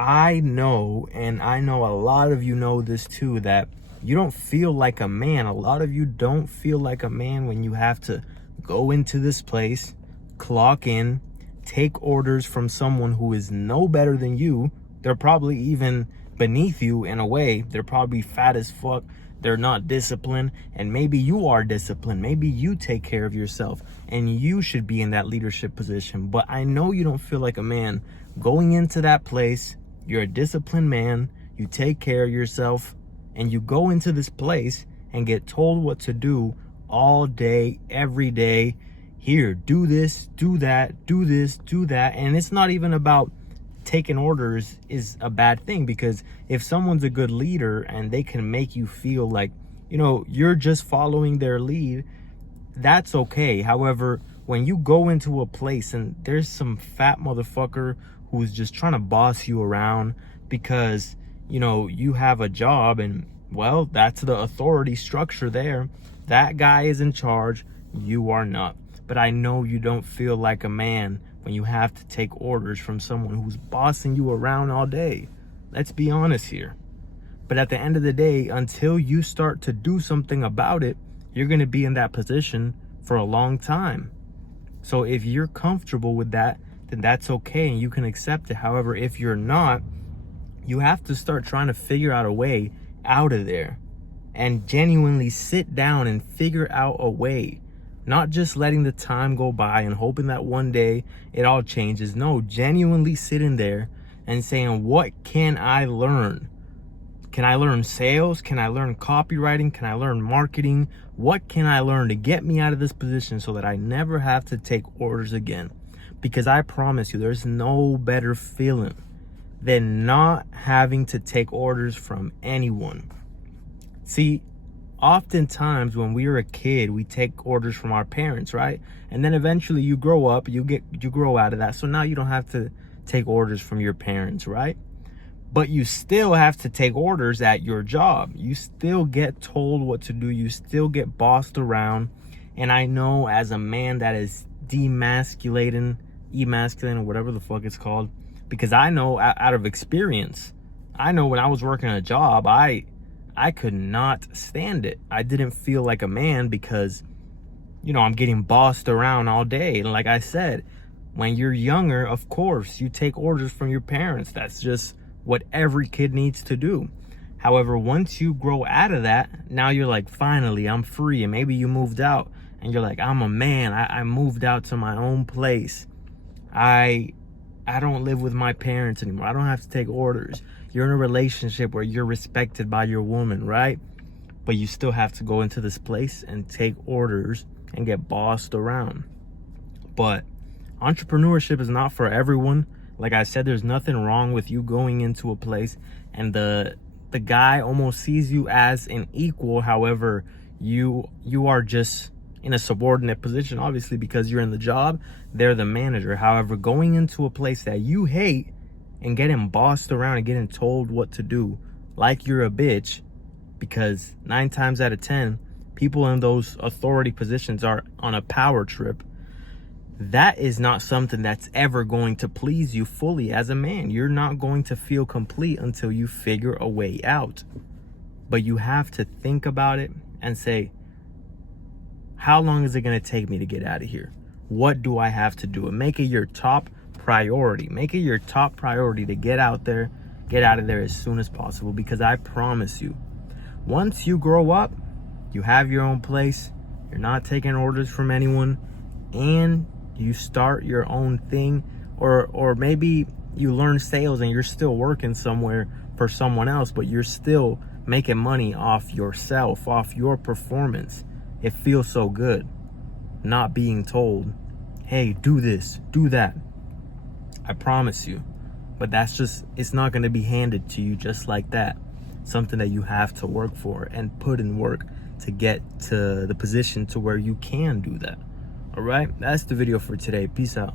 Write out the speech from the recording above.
I know, and I know a lot of you know this too, that you don't feel like a man. A lot of you don't feel like a man when you have to go into this place, clock in, take orders from someone who is no better than you. They're probably even beneath you in a way. They're probably fat as fuck. They're not disciplined, and maybe you are disciplined. Maybe you take care of yourself and you should be in that leadership position. But I know you don't feel like a man going into that place. You're a disciplined man, you take care of yourself, and you go into this place and get told what to do all day, every day. Here, do this, do that, do this, do that. And it's not even about taking orders is a bad thing, because if someone's a good leader and they can make you feel like, you're just following their lead, that's okay. However, when you go into a place and there's some fat motherfucker who's just trying to boss you around because, you have a job and, well, that's the authority structure there. That guy is in charge. You are not. But I know you don't feel like a man when you have to take orders from someone who's bossing you around all day. Let's be honest here. But at the end of the day, until you start to do something about it, you're going to be in that position for a long time. So if you're comfortable with that, then that's okay and you can accept it. However, if you're not, you have to start trying to figure out a way out of there and genuinely sit down and figure out a way. Not just letting the time go by and hoping that one day it all changes. No, genuinely sitting there and saying, what can I learn? Can I learn sales? Can I learn copywriting? Can I learn marketing? What can I learn to get me out of this position so that I never have to take orders again? Because I promise you, there's no better feeling than not having to take orders from anyone. See, oftentimes when we were a kid, we take orders from our parents, right? And then eventually you grow up, you grow out of that. So now you don't have to take orders from your parents, right? But you still have to take orders at your job. You still get told what to do. You still get bossed around. And I know as a man that is emasculating, or whatever the fuck it's called, because I know out of experience, I know when I was working a job, I could not stand it. I didn't feel like a man because, I'm getting bossed around all day. And like I said, when you're younger, of course, you take orders from your parents. That's just what every kid needs to do. However, once you grow out of that, now you're like, finally, I'm free. And maybe you moved out and you're like, I'm a man. I moved out to my own place. I don't live with my parents anymore. I don't have to take orders. You're in a relationship where you're respected by your woman, right? But you still have to go into this place and take orders and get bossed around. But entrepreneurship is not for everyone. Like I said, there's nothing wrong with you going into a place and the guy almost sees you as an equal. However, you are just in a subordinate position, obviously, because you're in the job, they're the manager. However, going into a place that you hate and getting bossed around and getting told what to do like you're a bitch, because 9 times out of 10, people in those authority positions are on a power trip. That is not something that's ever going to please you fully as a man. You're not going to feel complete until you figure a way out. But you have to think about it and say, how long is it going to take me to get out of here? What do I have to do? And make it your top priority. Make it your top priority to get out of there as soon as possible. Because I promise you, once you grow up, you have your own place, you're not taking orders from anyone, and you start your own thing, or maybe you learn sales and you're still working somewhere for someone else, but you're still making money off yourself, off your performance. It feels so good not being told, hey, do this, do that. I promise you. But it's not going to be handed to you just like that. Something that you have to work for and put in work to get to the position to where you can do that. All right, that's the video for today. Peace out.